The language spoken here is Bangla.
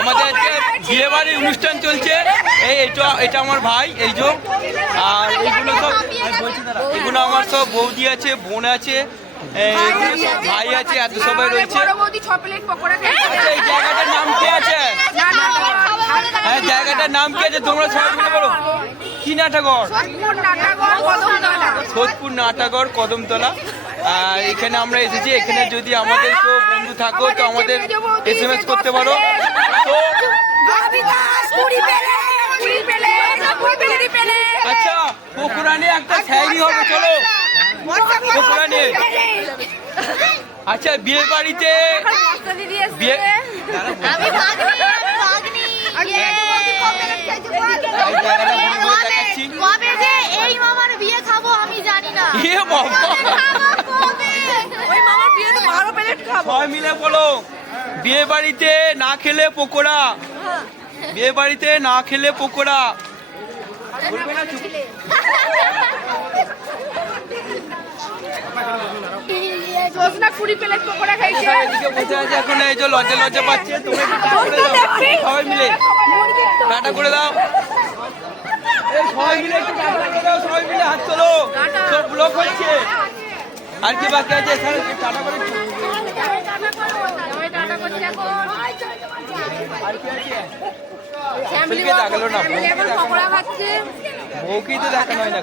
আমাদের বিয়ে বাড়ির অনুষ্ঠান চলছে। এটা আমার ভাই, এই যে। আর এগুলো আমার সব বৌদি আছে, বোন আছে, ভাই আছে, এত সবাই রয়েছে। আচ্ছা, এই জায়গাটার নাম কি আছে? হ্যাঁ, জায়গাটার নাম কি আছে? তোমরা সবাই মিলে বলো। কি নাটাগড়? সোদপুর নাটাগড় কদমতলা। এখানে আমরা এসেছি। এখানে যদি আমাদের কেউ বন্ধু থাকো তো আমাদের SMS করতে পারো। তো আচ্ছা, পকোড়া নিয়ে একটা শায়রি হবে, চলো পকোড়া নিয়ে। আচ্ছা, বিয়ে বাড়িতে বিয়ে সবাই মিলে বলো, বিয়ে বাড়িতে না খেলে পকোড়া, বিয়ে বাড়িতে না খেলে পকোড়া। এখন এই যে লজ্জা লজ্জা পাচ্ছে, তুমি সবাই মিলে টাটা করে দাও। সবাই মিলে একটু টাটা করে দাও, সবাই মিলে হাত তোলো, সব ব্লক হচ্ছে। আর কি বাকি আছে? টাটা করে দেখালো না, বউকেই তো দেখানো হয় না।